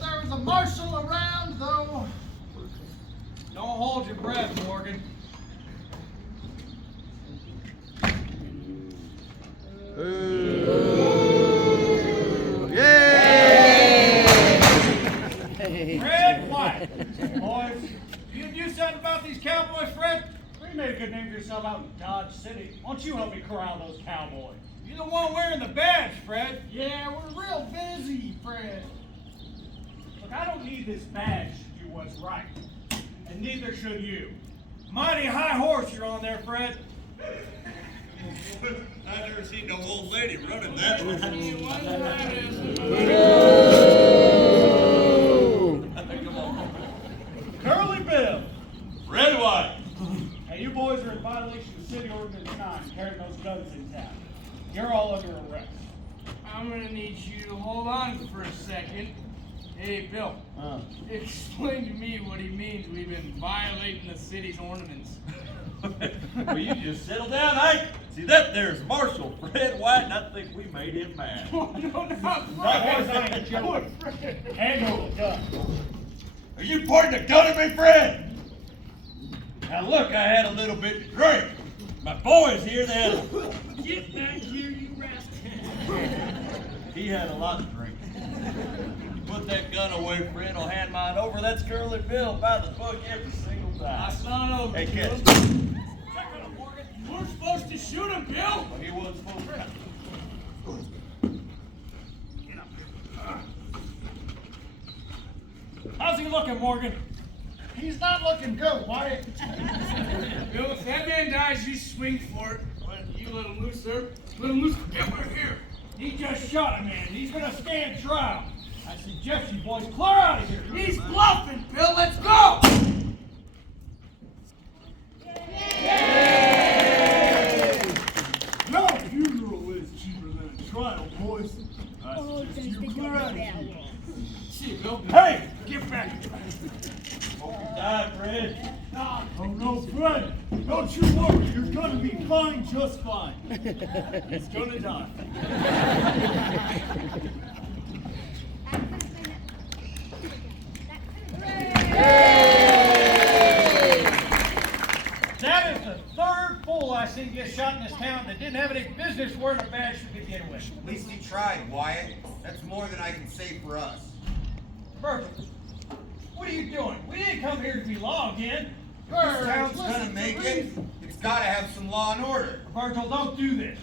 that there was a marshal around, though. Don't hold your breath, Morgan. Fred White. Boys, you do something about these cowboys, Fred? You made a good name for yourself out in Dodge City. Why don't you help me corral those cowboys? You're the one wearing the badge, Fred. Yeah, we're real busy, Fred. Look, I don't need this badge to do what's right. And neither should you. Mighty high horse you're on there, Fred. I've never seen no old lady running that way. Curly Bill! Red White. Hey, you boys are in violation of City Ordinance 9, carrying those guns in town. You're all under arrest. I'm gonna need you to hold on for a second. Hey, Bill, explain to me what he means we've been violating the city's ordinance. Well, you just settle down, Ike. See, that there's Marshal Fred White, and I think we made him mad. Oh, no, not That was Fred. not a joke. Handle the gun. Are you pointing a gun at me, Fred? Now look, I had a little bit to drink. My boys here, they had a... Get back here, you rascal. He had a lot to drink. Put that gun away, Fred. I'll hand mine over. That's Curly Bill by the book every single time. That's not over, Hey, Bill. catch. Check on him, Morgan. You weren't supposed to shoot him, Bill. Well, he wasn't supposed to. Get up here. How's he looking, Morgan? He's not looking good, Wyatt. Bill, if that man dies, you swing for it. But you let him loose, sir. Let him loose. Get over here. He just shot a man. He's gonna stand trial. I suggest you boys clear out of here. He's bluffing, Bill. Let's go. No funeral is cheaper than a trial, boys. You clear out of here. See you, Bill. Hey, get back. Hope you die, Fred. Oh no, Fred! Don't you worry, you're gonna be fine, just fine. He's gonna die. That is the third fool I seen get shot in this town that didn't have any business wearing a badge to begin with. At least he tried, Wyatt. That's more than I can say for us. Virgil, what are you doing? We didn't come here to be logged in. If this town's gonna make it, it's gotta have some law and order. Virgil, don't do this.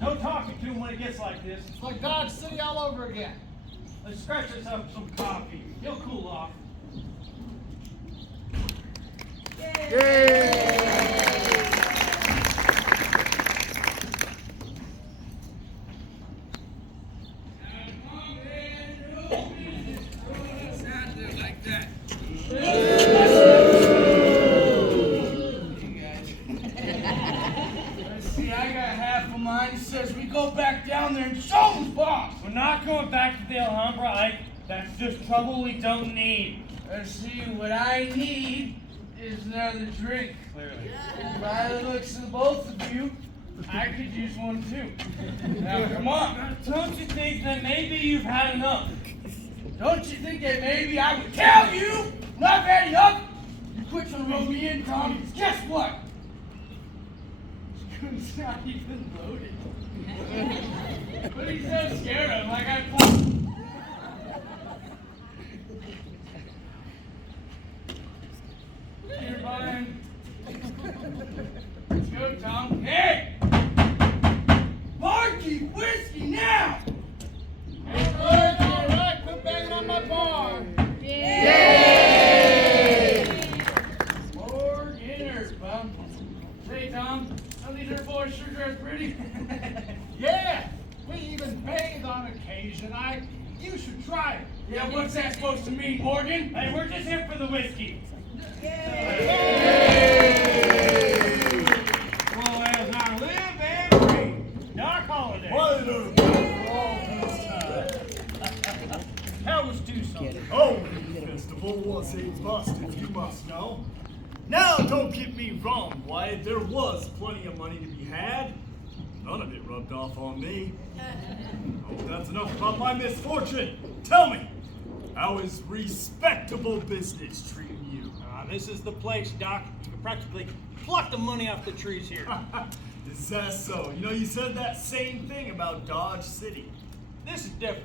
No talking to him when it gets like this. It's like Dodge City all over again. Let's scratch us up some coffee. He'll cool off. See, I got half of mine. He says we go back down there and show him, boss. We're not going back to the Alhambra, Ike. That's just trouble we don't need. See, what I need is another drink. Clearly. By the looks of both of you, I could use one too. Now, come on. Don't you think that maybe you've had enough? Don't you think that maybe I would tell you when I've had enough? You quit trying to roll me in, Tom. Guess what? It's not even loaded. But he's so scared of him, like I pulled. Here, Brian. Let's go, Tom. Hey! Marky, whiskey now! All right, quit banging on my bar. More dinners, bum. Say, Tom, are these her boys sure dress pretty? Yeah, we even bathe on occasion. You should try it. Yeah, what's that supposed to mean, Morgan? Hey, we're just here for the whiskey. Well, as I live and breathe. Dark holiday. How was Tucson? Oh, the festival was a bust, if you must know. Now, don't get me wrong, Wyatt. There was plenty of money to be had. None of it rubbed off on me. Oh, that's enough about my misfortune. Tell me, how is respectable business treating you? This is the place, Doc. You can practically pluck the money off the trees here. Is that so? You know, you said that same thing about Dodge City. This is different.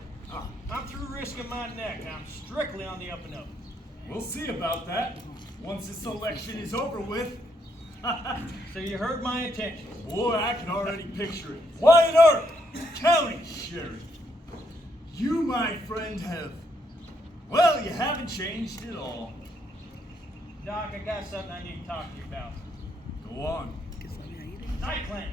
I'm through risking my neck. I'm strictly on the up and up. We'll see about that once this election is over with. So you heard my intentions. Boy, I can already picture it. Wyatt Earp, County Sheriff. You, my friend, you haven't changed at all. Doc, I got something I need to talk to you about. Go on. Nightclan.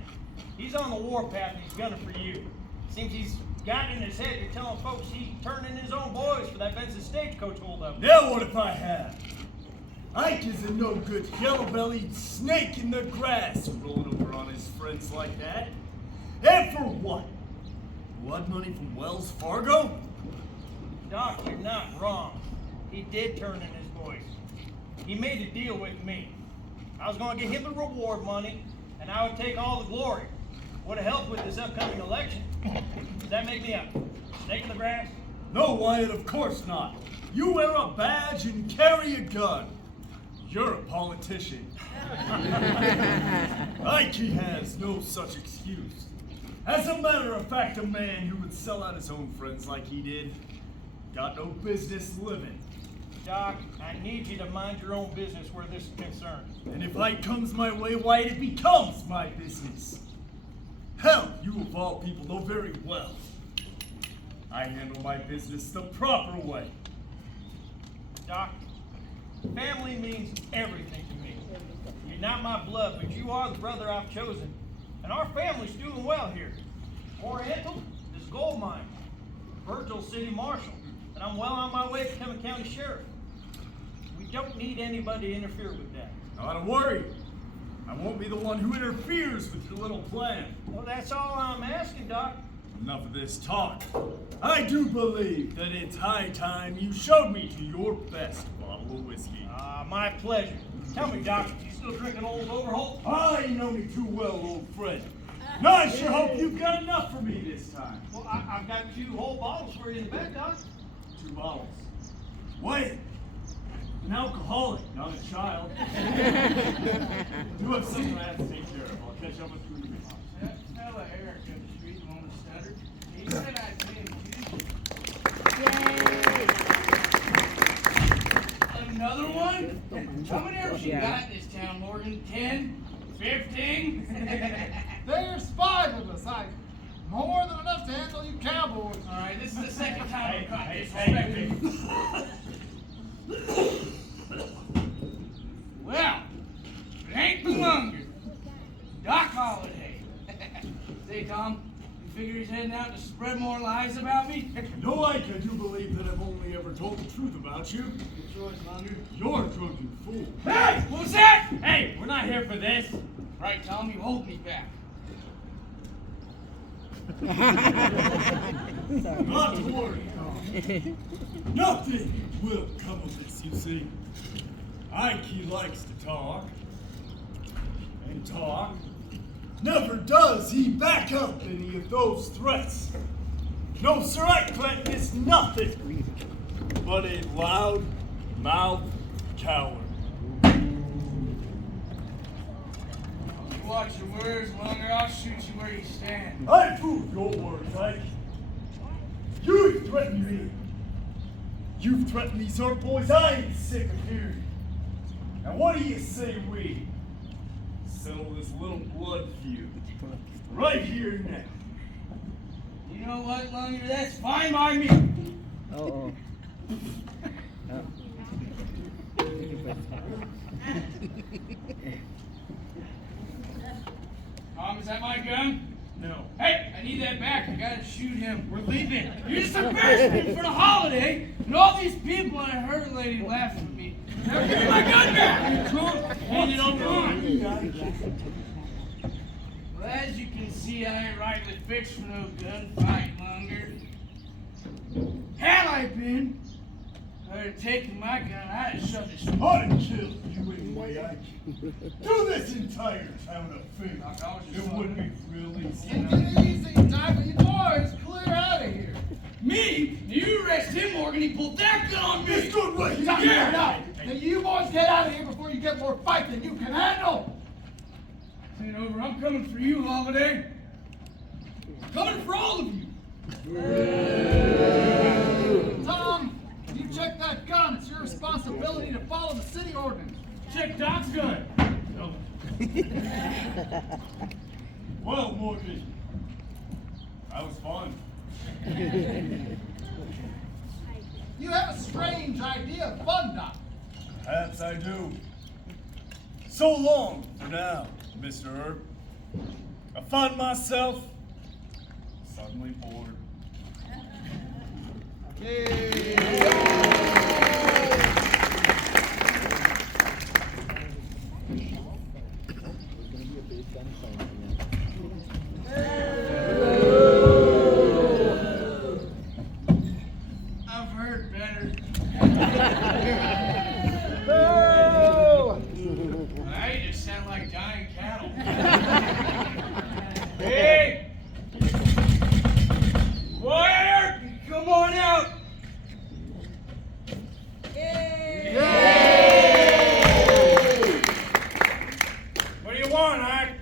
He's on the warpath and he's gunning for you. Seems he's got in his head you're telling folks he turned in his own boys for that Benson stagecoach holdup. Now what if I have? Ike is a no good, yellow-bellied snake in the grass rolling over on his friends like that. And for what? Blood money from Wells Fargo? Doc, you're not wrong. He did turn in his boys. He made a deal with me. I was going to get him the reward money, and I would take all the glory. Would have helped with this upcoming election. Does that make me a snake in the grass? No, Wyatt, of course not. You wear a badge and carry a gun. You're a politician. Ike has no such excuse. As a matter of fact, a man who would sell out his own friends like he did got no business living. Doc, I need you to mind your own business where this is concerned. And if Ike comes my way, Wyatt, it becomes my business. Hell, you of all people know very well. I handle my business the proper way. Doc, family means everything to me. You're not my blood, but you are the brother I've chosen. And our family's doing well here. Oriental is gold mine. Virgil's city marshal. And I'm well on my way to becoming county sheriff. We don't need anybody to interfere with that. Not to worry. I won't be the one who interferes with your little plan. Well, that's all I'm asking, Doc. Enough of this talk. I do believe that it's high time you showed me to your best bottle of whiskey. My pleasure. Tell me, Doc, you still drinking Old Overholt? I know me too well, old friend. Now I sure hope you've got enough for me this time. Well, I've got 2 whole bottles for you in the back, Doc. 2 bottles. Wait. An alcoholic, not a child. You have something I have to take care of. I'll catch up with you in a minute. That fella Eric up the street won't stutter. He said I'd pay him Tuesday. Another one? How many ever you got in this town, Morgan? 10? 15? There's 5 of us. More than enough to handle you cowboys. All right, this is the second time I've caught Hey, disrespecting. Well, it ain't the longer. Doc Holliday. Say, Tom, you figure he's heading out to spread more lies about me? No, Ike, I do believe that I've only ever told the truth about you. Good choice, Longer. You're a drunken fool. Hey, what was that? Hey, we're not here for this. Right, Tom, you hold me back. Not to worry, Tom. Nothing will come of this, you see. Ike, he likes to talk. And talk. Never does he back up any of those threats. No, sir, Ike Clanton is nothing but a loud-mouthed coward. Watch your words, Longer. I'll shoot you where you stand. I approve your words, Ike. You threatened me. You've threatened these Earp boys. I ain't sick of hearing. Now what do you say we settle this little blood feud right here now? You know what, Longer? That's fine by me. Uh-oh. Tom, is that my gun? No. Hey, I need that back. I gotta shoot him. We're leaving. You just embarrassed me for the holiday, and all these people and I heard a lady laughing at me. Now give me my gun back! Hand it over. Well, as you can see, I ain't rightly fixed for no gunfight, Longer. Had I been, I'd have taken my gun. I'd have shoved this. I'd kill you anyway, Ike. Do this entire town a favor. I was just It would be real easy. Take it easy, time for you boys. Clear out of here. me. You arrest him, Morgan. He pulled that gun on me. That's good way. Stop here now. Now you boys get out of here before you get more fight than you can handle. Ain't over. I'm coming for you, Holiday. Coming for all of you. Tom, you check that gun. It's your responsibility to follow the city ordinance. Check Doc's gun. No. Well, Morgan, that was fun. You have a strange idea of fun, Doc. Perhaps I do. So long for now, Mr. Herb. I find myself suddenly bored. I've heard better. Now you just sound like dying cattle. Hey! Quiet! Come on out! What do you want, Ike?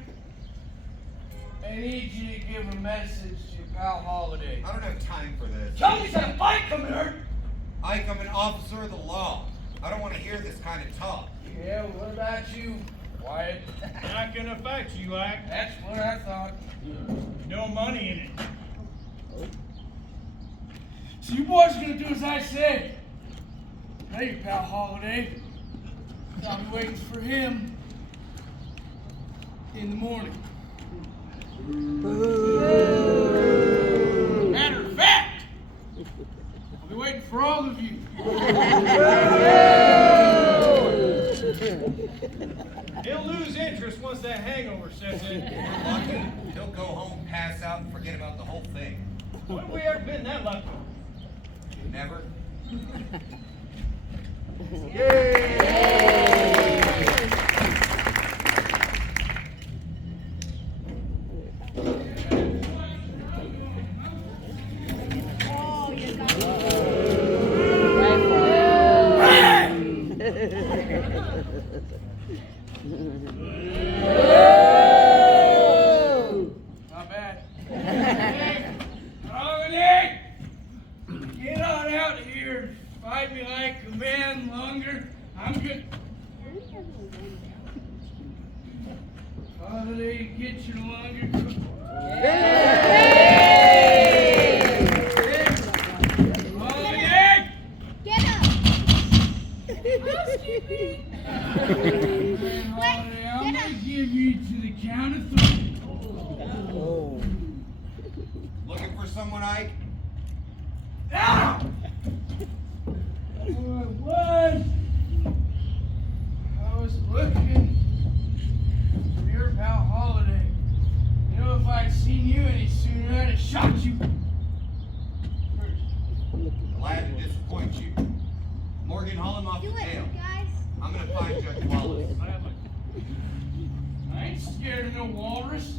I need you to give a message to Pal Holiday. I don't have time for this. Tell me he's got a fight coming, Herb! Ike, I'm an officer of the law. I don't want to hear this kind of talk. Yeah, what about you, Wyatt? Not gonna affect you, Ike. That's what I thought. No money in it. So you boys are gonna do as I say. Hey, Pal Holiday. I'll be waiting for him in the morning. Matter of fact, I'll be waiting for all of you. He'll lose interest once that hangover sets in. We're lucky. He'll go home, pass out, and forget about the whole thing. When have we ever been that lucky? Never. Not bad. Holiday! Get on out here and fight me like a man longer. I'm good. Holiday, get your longer. Holiday! Get up! Holiday, I'm Get gonna up. give you to the count of three. Looking for someone, Ike? Now! I was looking for your pal Holiday. You know, if I'd seen you any sooner, I'd have shot you. Glad to disappoint you. Morgan, haul him off Do the it, tail. guys. I'm gonna find Judge Wallace. I ain't scared of no walrus.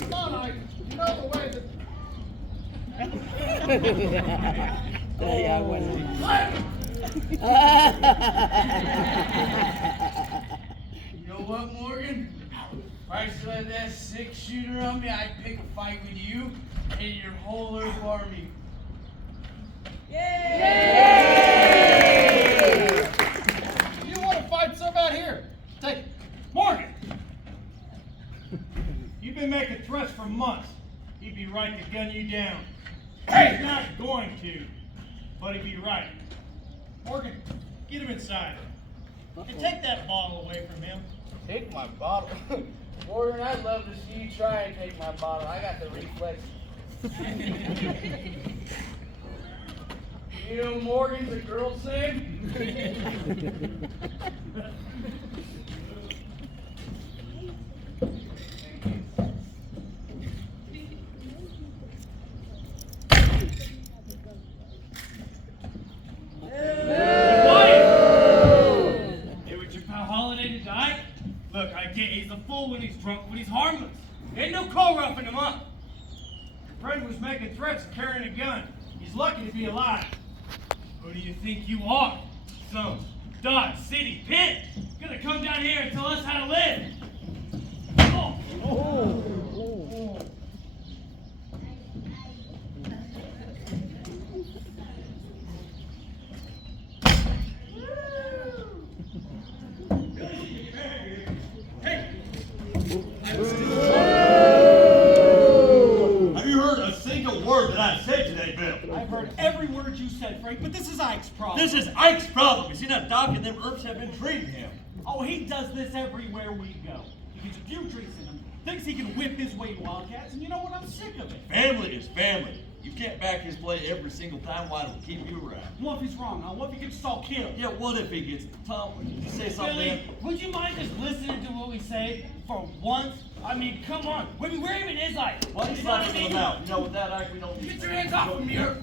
Come on, Ike. You know the way that. You know what, Morgan? If I still had that 6-shooter on me, I'd pick a fight with you and your whole Earth army. You want to fight so bad here? Take it. Morgan! You've been making threats for months. He'd be right to gun you down. He's not going to, but he'd be right. Morgan, get him inside. And take that bottle away from him. Take my bottle? Morgan, I'd love to see you try and take my bottle. I got the reflex. You know Morgan's a girl's name? Hey, with your pal holiday to die? Look, I get he's a fool when he's drunk, but he's harmless. Ain't no cold roughing him up. Your friend was making threats and carrying a gun. He's lucky to be alive. Who do you think you are? Some Dodge City pit? Gonna come down here and tell us how to live. Oh. Have you heard a single word that I said today, Bill? I've heard every word you said, Frank, but this is Ike's problem. This is Ike's problem. You see that Doc and them Earps have been treating him. Oh, he does this everywhere we go. He gets a few drinks in him, thinks he can whip his way to Wildcats, and you know what? I'm sick of it. Family is family. You can't back his play every single time. Why don't keep you around? What if he's wrong? Huh? What if he gets us all killed? Yeah, what if he gets Tom? Would you say something? Billy, would you mind just listening to what we say for once? I mean, come on. Where even is Ike? Well, he's You know what not I mean? him out. You know, with that Ike, we don't need Get your hands off of me, or...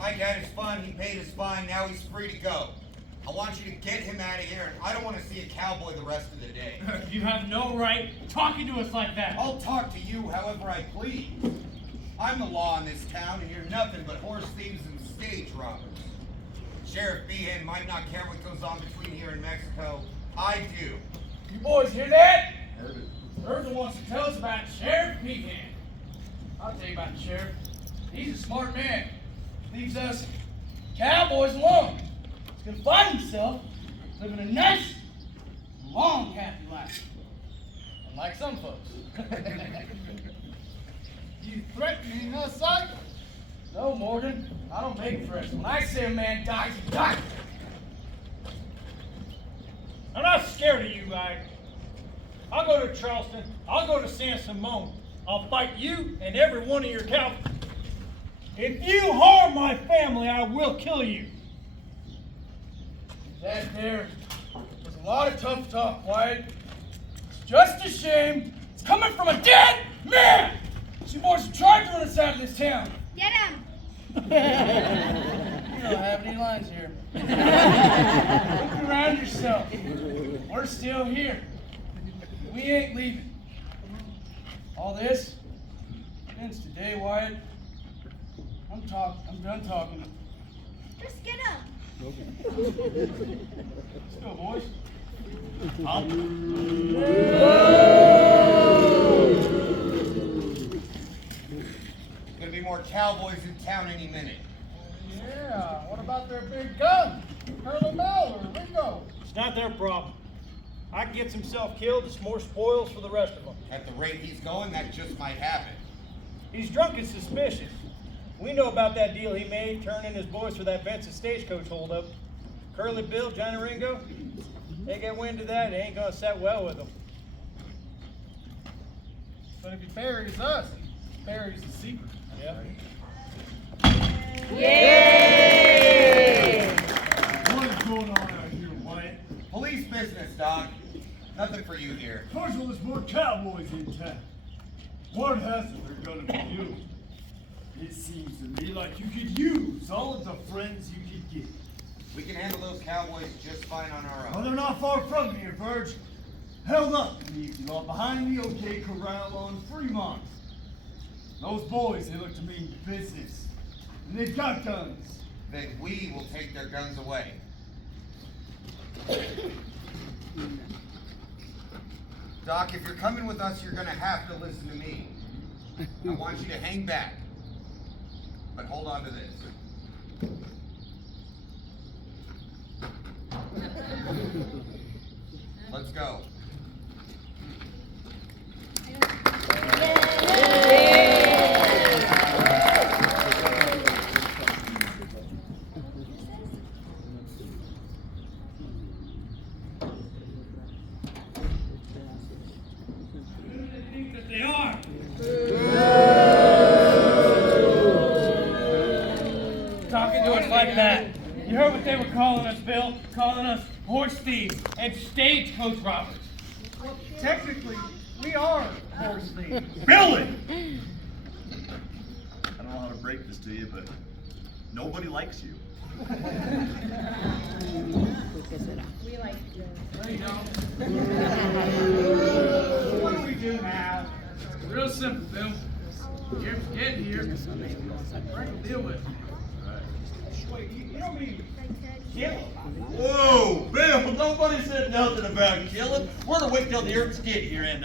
Ike had his fun, he paid his fine, now he's free to go. I want you to get him out of here, and I don't want to see a cowboy the rest of the day. You have no right talking to us like that. I'll talk to you however I please. I'm the law in this town, and you're nothing but horse thieves and stage robbers. Sheriff Behan might not care what goes on between here and Mexico. I do. You boys hear that? Heard it. Urza wants to tell us about Sheriff Pecan. I'll tell you about the sheriff. He's a smart man. Leaves us cowboys alone. He's gonna find himself living a nice, long, happy life. Unlike some folks. You threatening us, Ike? No, Morgan. I don't make threats. When I say a man dies, he dies. I'm not scared of you, Ike. I'll go to Charleston. I'll go to San Simon. I'll fight you and every one of your cowboys. If you harm my family, I will kill you. That there was a lot of tough talk, Wyatt. It's just a shame. It's coming from a dead man! You boys are trying to run us out of this town. Get him! You don't have any lines here. Look around yourself. We're still here. We ain't leaving. All this ends today, Wyatt. I'm done talking. Just get him! Let's go, boys. Gonna be more cowboys in town any minute. Yeah, what about their big gun? Colonel Mel or Ringo? It's not their problem. Ike gets himself killed, it's more spoils for the rest of them. At the rate he's going, that just might happen. He's drunk and suspicious. We know about that deal he made, turning his boys for that Vincent stagecoach holdup. Curly Bill, Johnny Ringo, they get wind of that, it ain't gonna set well with them. But if he buries us, he buries the secret. Yeah. What is going on out here, Wyatt? Police business, Doc. Nothing for you here. Marshal, there's more cowboys in town. Word has it they're gonna be you. It seems to me like you could use all of the friends you could get. We can handle those cowboys just fine on our Well, own. they're not far from here, Verge. Held up in the evening, behind the OK Corral on Fremont. Those boys, they look to mean business. And they've got guns. Then we will take their guns away. Doc, if you're coming with us, you're gonna have to listen to me. I want you to hang back. But hold on to this. Let's go. They are. Talking to us like that. You heard what they were calling us, Bill? Calling us horse thieves and stagecoach robbers. Technically, we are horse thieves. Billy! I don't know how to break this to you, but Nobody likes you. We like you. No, you don't. What do we do now? Real simple, Bill. You're getting here. Frank will deal with it. Wait, you don't mean kill him? Whoa, Bill, nobody said nothing about killing. We're gonna wait till the Earths get here and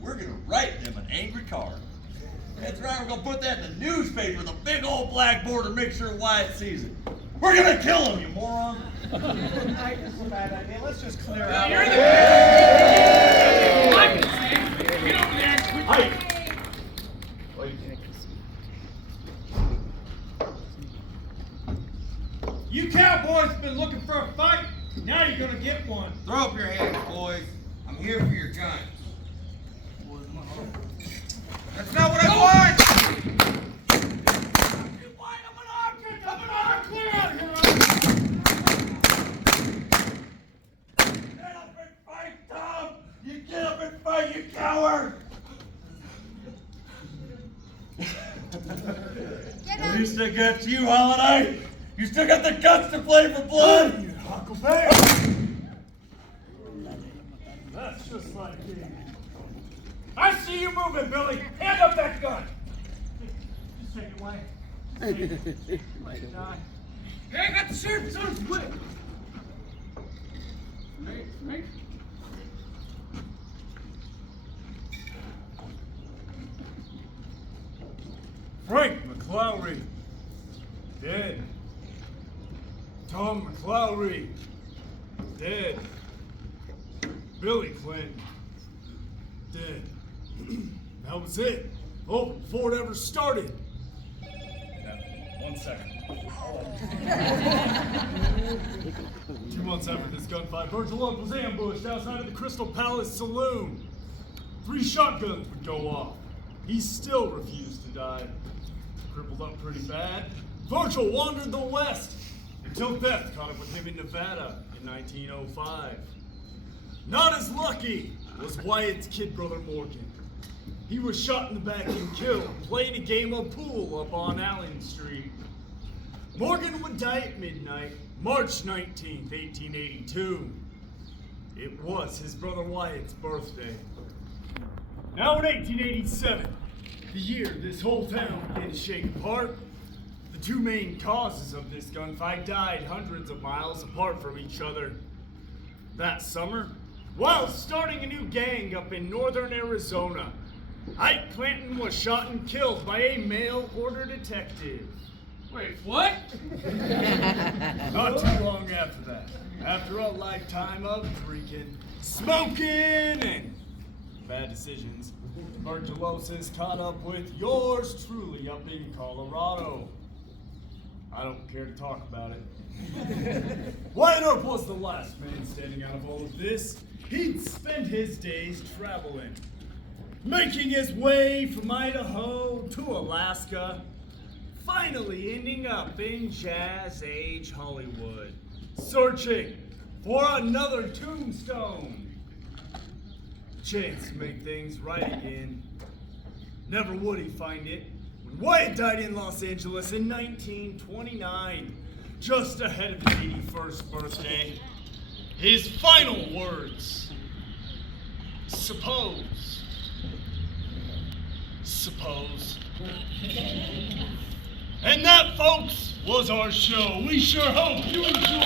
we're gonna write them an angry card. That's right, we're gonna put that in the newspaper with a big old blackboard and make sure Wyatt sees it. We're gonna kill him, you moron. I this is a bad idea. Let's just clear out. You're the I can see. Get over there and quit. Hey! Wait. You cowboys been looking for a fight. Now you're gonna get one. Throw up your hands, boys. I'm here for your guns. That's not what I want! Clear out here! Get up and fight, Tom! You get up and fight, you coward! At least I got you, Holiday! You still got the guts to play for blood! You huckleberry! That's just like me. I see you moving, Billy. Hand up that gun. Just take it away. Hey, I got the sheriff. Son, split. Right. Frank McLowry, dead. Tom McLowry, dead. Billy Clinton, dead. That was it. Oh, before it ever started. Now, 1 second. 2 months after this gunfight, Virgil Oak was ambushed outside of the Crystal Palace Saloon. 3 shotguns would go off. He still refused to die. Crippled up pretty bad, Virgil wandered the West until death caught up with him in Nevada in 1905. Not as lucky was Wyatt's kid brother Morgan. He was shot in the back and killed playing a game of pool up on Allen Street. Morgan would die at midnight, March 19th, 1882. It was his brother Wyatt's birthday. Now in 1887, the year this whole town began to shake apart, the 2 main causes of this gunfight died hundreds of miles apart from each other. That summer, while starting a new gang up in northern Arizona, Ike Clanton was shot and killed by a mail order detective. Wait, what? Not too long after that, after a lifetime of drinking, smoking, and bad decisions, tuberculosis caught up with yours truly up in Colorado. I don't care to talk about it. Wyatt Earp was the last man standing out of all of this. He'd spend his days traveling, making his way from Idaho to Alaska, finally ending up in Jazz Age Hollywood, searching for another tombstone. Chance to make things right again. Never would he find it when Wyatt died in Los Angeles in 1929, just ahead of his 81st birthday. His final words: suppose. And that, folks, was our show. We sure hope you enjoyed.